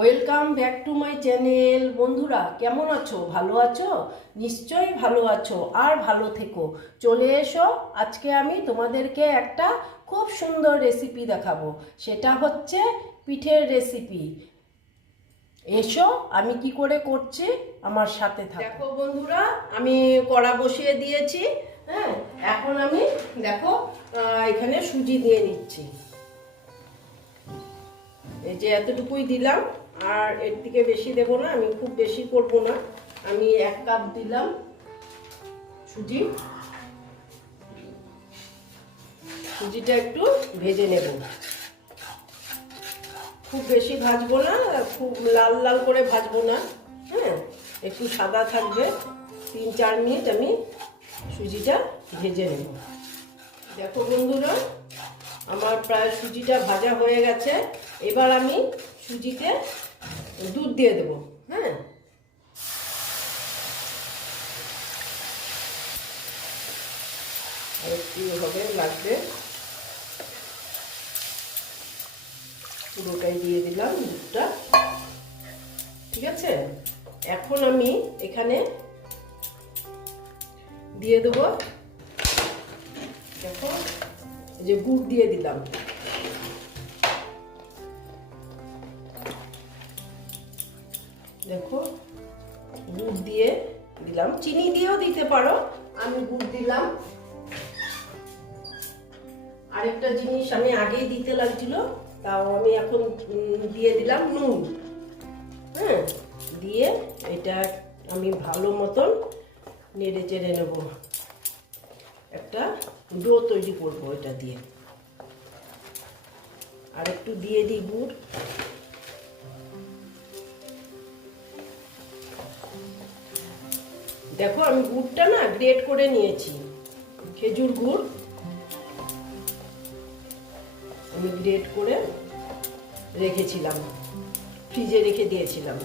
Welcome back to my channel বন্ধুরা, কেমন আছো? ভালো আছো? নিশ্চয়ই ভালো আছো আর ভালো থেকো। চলে এসো, আজকে আমি তোমাদেরকে একটা খুব সুন্দর রেসিপি দেখাবো। সেটা হচ্ছে পিঠের রেসিপি এসো, আমি কি করে করছি? আমার সাথে থাকো। দেখো বন্ধুরা, আমি কড়া বসিয়ে দিয়েছি হ্যাঁ? এখন আমি, দেখো এখানে সুজি দিয়ে নিচ্ছি। এই যে এতটুকুই দিলাম। আর এর থেকে বেশি দেবো না, আমি খুব বেশি করব না। আমি এক কাপ দিলাম সুজি। সুজিটা একটু ভেজে নেব। খুব বেশি ভাজবো না, খুব লাল লাল করে ভাজবো না হ্যাঁ? একটু সাদা থাকবে। তিন চার মিনিট আমি সুজিটা ভেজে নেব। দেখো বন্ধুরা, আমার প্রায় সুজিটা ভাজা হয়ে গেছে। এবার আমি সুজিতে দুধ দিয়ে দেবো হ্যাঁ? হবে লাগবে। পুরোটাই দিয়ে দিলাম দুধটা। ঠিক আছে? এখন আমি এখানে দিয়ে দেবো, দেখো যে গুড় দিয়ে দিলাম। দেখো, গুড় দিয়ে দিলাম। চিনি দিয়েও দিতে পারো। আমি গুড় দিলাম। আরেকটা জিনিস আমি আগেই দিতে লাগছিল, তাও আমি এখন দিয়ে দিলাম নুন। হ্যাঁ দিয়ে এটা আমি ভালো মতন নেড়ে চেড়ে নেব। একটা ডো তৈরি করব এটা দিয়ে। আর একটু দিয়ে দিই গুড়। দেখো, আমি গুড়টা না গ্রেট করে নিয়েছি। খেজুর গুড়। আমি গ্রেট করে রেখেছিলাম। ফ্রিজে রেখে দিয়েছিলাম।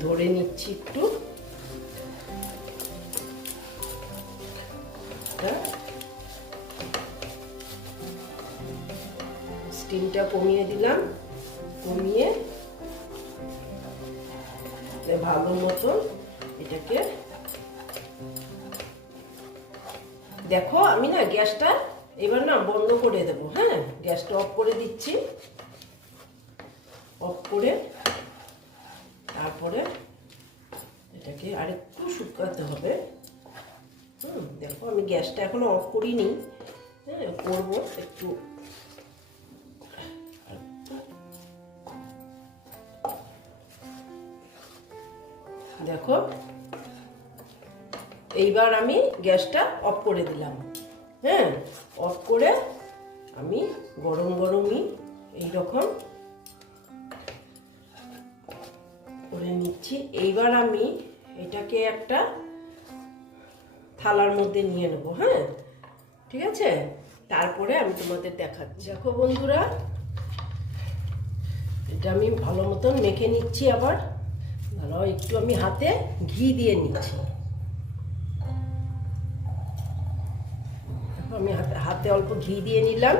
ধরে নিচ্ছি একটু। এটা স্টিমটা কমিয়ে দিলাম। কমিয়ে ভালো মতো এটাকে দেখো, আমি না গ্যাসটা এবার না বন্ধ করে দেবো হ্যাঁ? গ্যাসটা অফ করে দিচ্ছি। অফ করে তারপরে এটাকে আরেকটু শুকাতে হবে হুম দেখো আমি গ্যাসটা এখনও অফ করিনি। হ্যাঁ করব একটু। দেখো, এইবার আমি গ্যাসটা অফ করে দিলাম। হ্যাঁ অফ করে আমি গরম গরমই এইরকম করে নিচ্ছি। এইবার আমি এটাকে একটা থালার মধ্যে নিয়ে নেব হ্যাঁ? ঠিক আছে? তারপরে আমি তোমাদের দেখাচ্ছি। দেখো বন্ধুরা, এটা আমি ভালো মতন মেখে নিচ্ছি আবার। ভালো, একটু আমি হাতে ঘি দিয়ে নিচ্ছি। আমি হাতে হাতে অল্প ঘি দিয়ে নিলাম।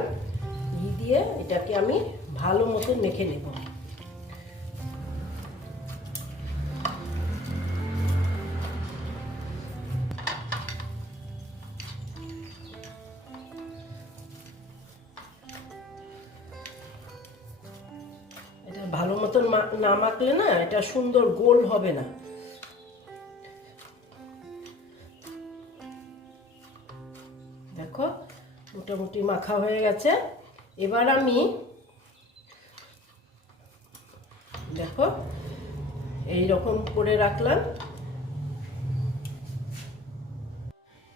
ঘি দিয়ে এটাকে আমি ভালো মতন মেখে নেব। মাখলে না এটা সুন্দর গোল হবে না। দেখো, মোটামুটি মাখা হয়ে গেছে। এবার আমি দেখো এই রকম করে রাখলাম।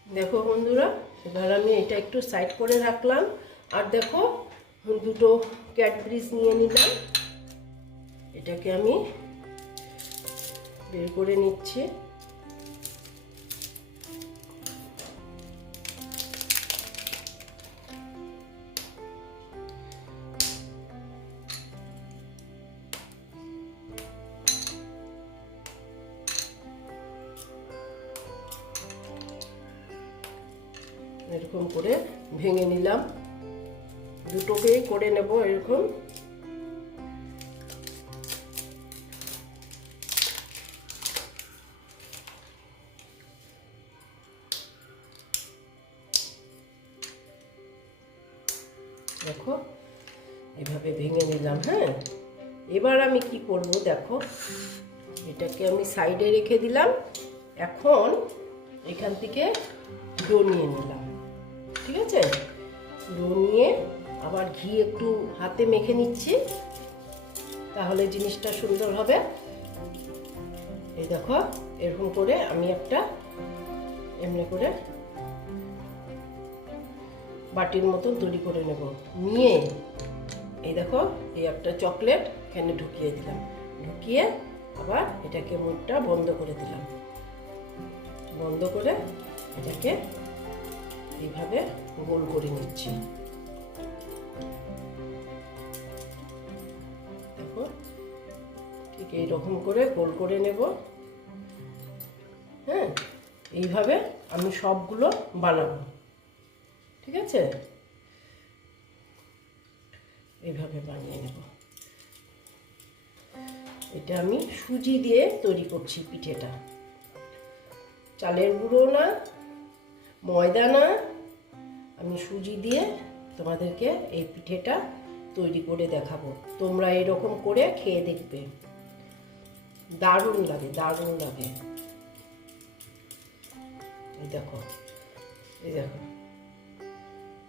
দেখো বন্ধুরা, এবার আমি এটা একটু সাইড করে রাখলাম। আর দেখো, দুটো ক্যাডবেরিজ নিয়ে নিলাম। এটাকে আমি বের করে নিচ্ছি। এরকম করে ভেঙে নিলাম। দুটোকেই করে নেব এরকম। করব, দেখো। এটাকে আমি সাইডে রেখে দিলাম। এখন এখান থেকে ডো নিয়ে নিলাম। ঠিক আছে? ডো নিয়ে আবার ঘি একটু হাতে মেখে নিচ্ছি, তাহলে জিনিসটা সুন্দর হবে। এই দেখো, এরকম করে আমি একটা এমনি করে বাটির মতন তৈরি করে নেব। নিয়ে এই দেখো, এই একটা চকলেট এখানে ঢুকিয়ে দিলাম। ঢুকিয়ে আবার এটাকে মুখটা বন্ধ করে দিলাম। বন্ধ করে এটাকে এইভাবে গোল করে নিচ্ছি। দেখো, ঠিক এইরকম করে গোল করে নেব। হ্যাঁ এইভাবে আমি সবগুলো বানাবো। ঠিক আছে? এইভাবে বানিয়ে নেব। এটা আমি সুজি দিয়ে তৈরি করছি পিঠেটা। চালের গুঁড়ো না, ময়দা না, আমি সুজি দিয়ে তোমাদেরকে এই পিঠেটা তৈরি করে দেখাবো। তোমরা এরকম করে খেয়ে দেখবে। দারুণ লাগে দারুণ লাগে। এই দেখো এই দেখো।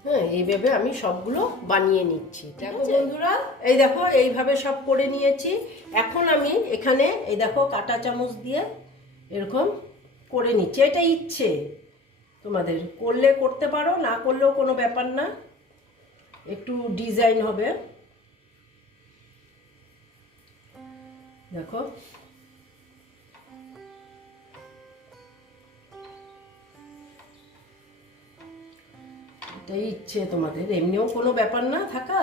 হ্যাঁ এইভাবে আমি সবগুলো বানিয়ে নিচ্ছি। দেখো বন্ধুরা এই দেখো এইভাবে সব করে নিয়েছি। এখন আমি এখানে এই দেখো কাঁটা চামচ দিয়ে এরকম করে নিচ্ছি। এটা ইচ্ছে। তোমাদের করলে করতে পারো না করলেও কোনো ব্যাপার না। একটু ডিজাইন হবে। দেখো এটাই ইচ্ছে তোমাদের। এমনিও কোনো ব্যাপার না থাকা।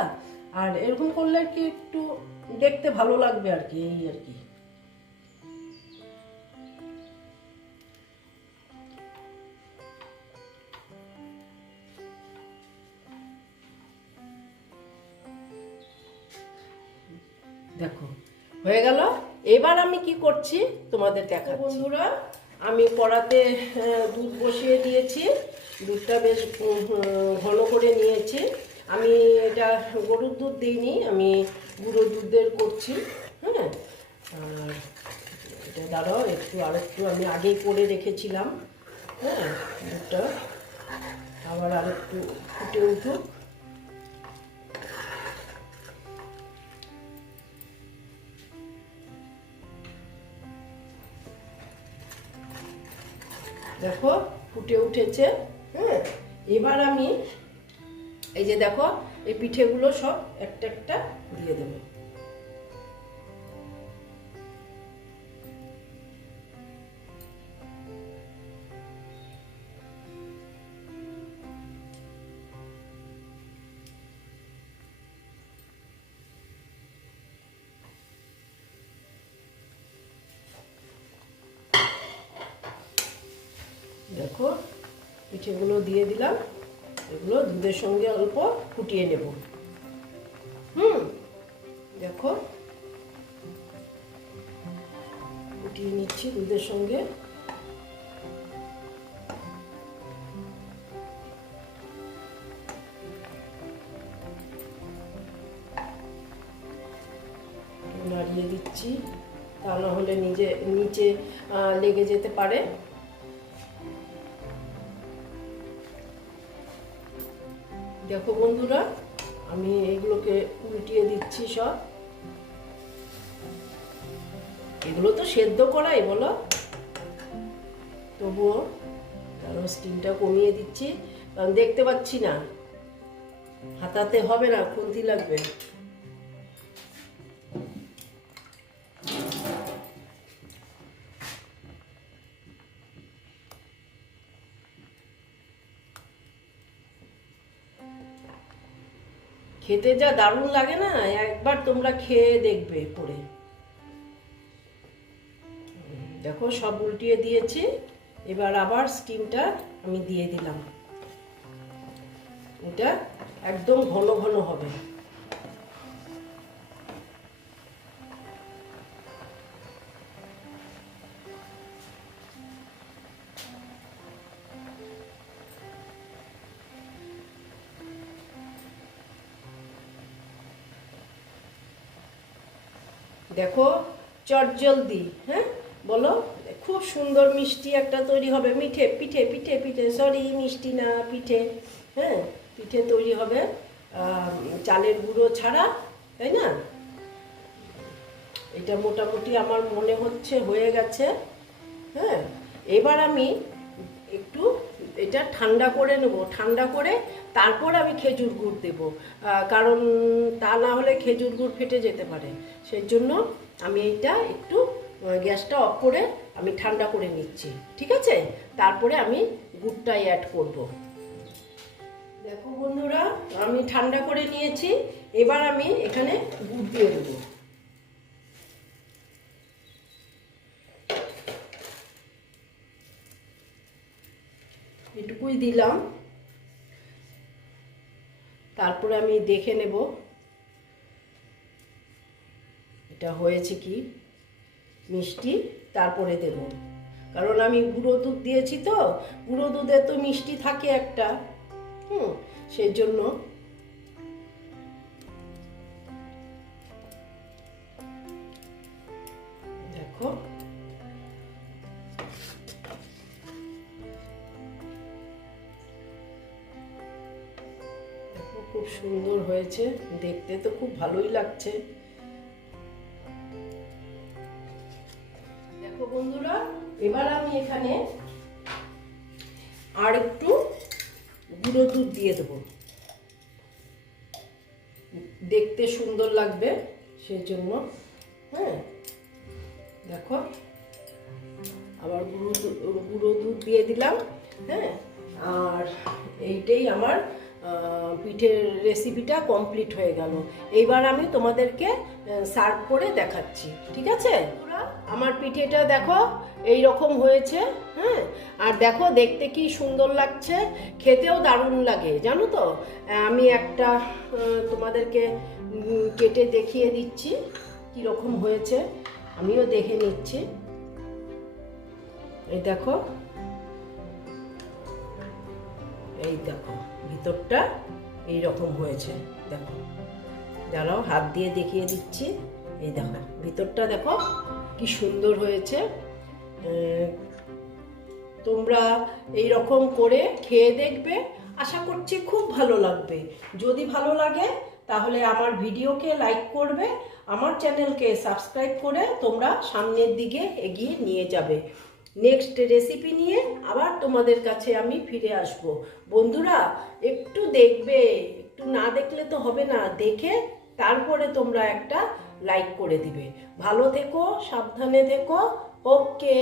আর এরকম করলে আর কি একটু দেখতে ভালো লাগবে আর কি এই আর কি। দেখো হয়ে গেল। এবার আমি কি করছি তোমাদের দেখা বন্ধুরা আমি কড়াতে আহ, দুধ বসিয়ে দিয়েছি। দুধটা বেশ ঘন করে নিয়েছি। আমি এটা গরুর দুধ দিইনি, আমি গুঁড়ো দুধের করছি হ্যাঁ? আর এটা দাঁড়াও, একটু আর একটু আমি আগেই করে রেখেছিলাম হ্যাঁ দুধটা। আবার আর একটু ফুটে উঠুক। দেখো, ফুটে উঠেছে। হ্যাঁ? এবার আমি এই যে দেখো এই পিঠেগুলো সব একটা একটা দিয়ে দেবো। দেখো পিঠেগুলো দিয়ে দিলাম। এগুলো দুধের সঙ্গে অল্প ফুটিয়ে নেব। হুম, দেখো। ফুটিয়ে নিচ্ছি দুধের সঙ্গে। নাড়িয়ে দিচ্ছি। তা না হলে নিজে, নিচে লেগে যেতে পারে। দেখো বন্ধুরা, আমি এগুলোকে উল্টিয়ে দিচ্ছি সব। এগুলো তো সেদ্ধ করাই, বলো। তবুও কারণ স্টিমটা কমিয়ে দিচ্ছি। কারণ দেখতে পাচ্ছি না। হাতাতে হবে না, খুন্তি লাগবে। খেতে যা দারুণ লাগে না? একবার তোমরা খেয়ে দেখবে পরে। দেখো, সব উল্টিয়ে দিয়েছি। এবার আবার স্টিমটা আমি দিয়ে দিলাম। এটা একদম ঘন ঘন হবে। দেখো চটজলদি হ্যাঁ? বলো, খুব সুন্দর মিষ্টি একটা তৈরি হবে, মিঠে, পিঠে পিঠে পিঠে সরি মিষ্টি না, পিঠে হ্যাঁ? পিঠে তৈরি হবে চালের গুঁড়ো ছাড়া, তাই না? এটা মোটামুটি আমার মনে হচ্ছে হয়ে গেছে হ্যাঁ? এবার আমি একটু এটা ঠান্ডা করে নেব, ঠান্ডা করে তারপর আমি খেজুর গুড় দেবো। কারণ তা না হলে খেজুর গুড় ফেটে যেতে পারে। সেই জন্য আমি এইটা একটু গ্যাসটা অফ করে আমি ঠান্ডা করে নিচ্ছি, ঠিক আছে? তারপরে আমি গুড়টা অ্যাড করব। দেখো বন্ধুরা, আমি ঠান্ডা করে নিয়েছি, এবার আমি এখানে গুড় দিয়ে দেবো। এটুকুই দিলাম। তারপরে আমি দেখে নেব। এটা হয়েছে কি? মিষ্টি, তারপরে দেব। কারণ আমি গুঁড়ো দুধ দিয়েছি তো, গুঁড়ো দুধে তো মিষ্টি থাকে একটা। হুম, সেই জন্য খুব সুন্দর হয়েছে। দেখতে তো খুব ভালোই লাগছে। দেখো বন্ধুরা, এবার আমি এখানে আর একটু গুঁড়ো দুধ দিয়ে দেবো। দেখতে সুন্দর লাগবে সেই জন্য হ্যাঁ। দেখো, আবার গুঁড়ো গুঁড়ো দুধ দিয়ে দিলাম হ্যাঁ। আর এইটাই আমার পিঠের রেসিপিটা কমপ্লিট হয়ে গেল। এইবার আমি তোমাদেরকে সার্ভ করে দেখাচ্ছি। ঠিক আছে? আমার পিঠেটা দেখো এই রকম হয়েছে হ্যাঁ? আর দেখো, দেখতে কি সুন্দর লাগছে, খেতেও দারুণ লাগে, জানো তো? আমি একটা তোমাদেরকে কেটে দেখিয়ে দিচ্ছি রকম হয়েছে। আমিও দেখে নিচ্ছি। এই দেখো। এই দেখো। ভিতরটা এই রকম হয়েছে, দেখো। দাঁড়াও, হাত দিয়ে দেখিয়ে দিচ্ছি। এই দেখো, ভিতরটা দেখো কি সুন্দর হয়েছে। তোমরা এই রকম করে খেয়ে দেখবে। আশা করছি খুব ভালো লাগবে। যদি ভালো লাগে, তাহলে আমার ভিডিওকে লাইক করবে। আমার চ্যানেলকে সাবস্ক্রাইব করে তোমরা সামনের দিকে এগিয়ে নিয়ে যাবে। নেক্সট রেসিপি নিয়ে আবার তোমাদের কাছে আমি ফিরে আসব। বন্ধুরা, একটু দেখবে, একটু না দেখলে তো হবে না, দেখে তারপরে তোমরা একটা লাইক করে দিবে। ভালো থেকো, সাবধানে থেকো। ওকে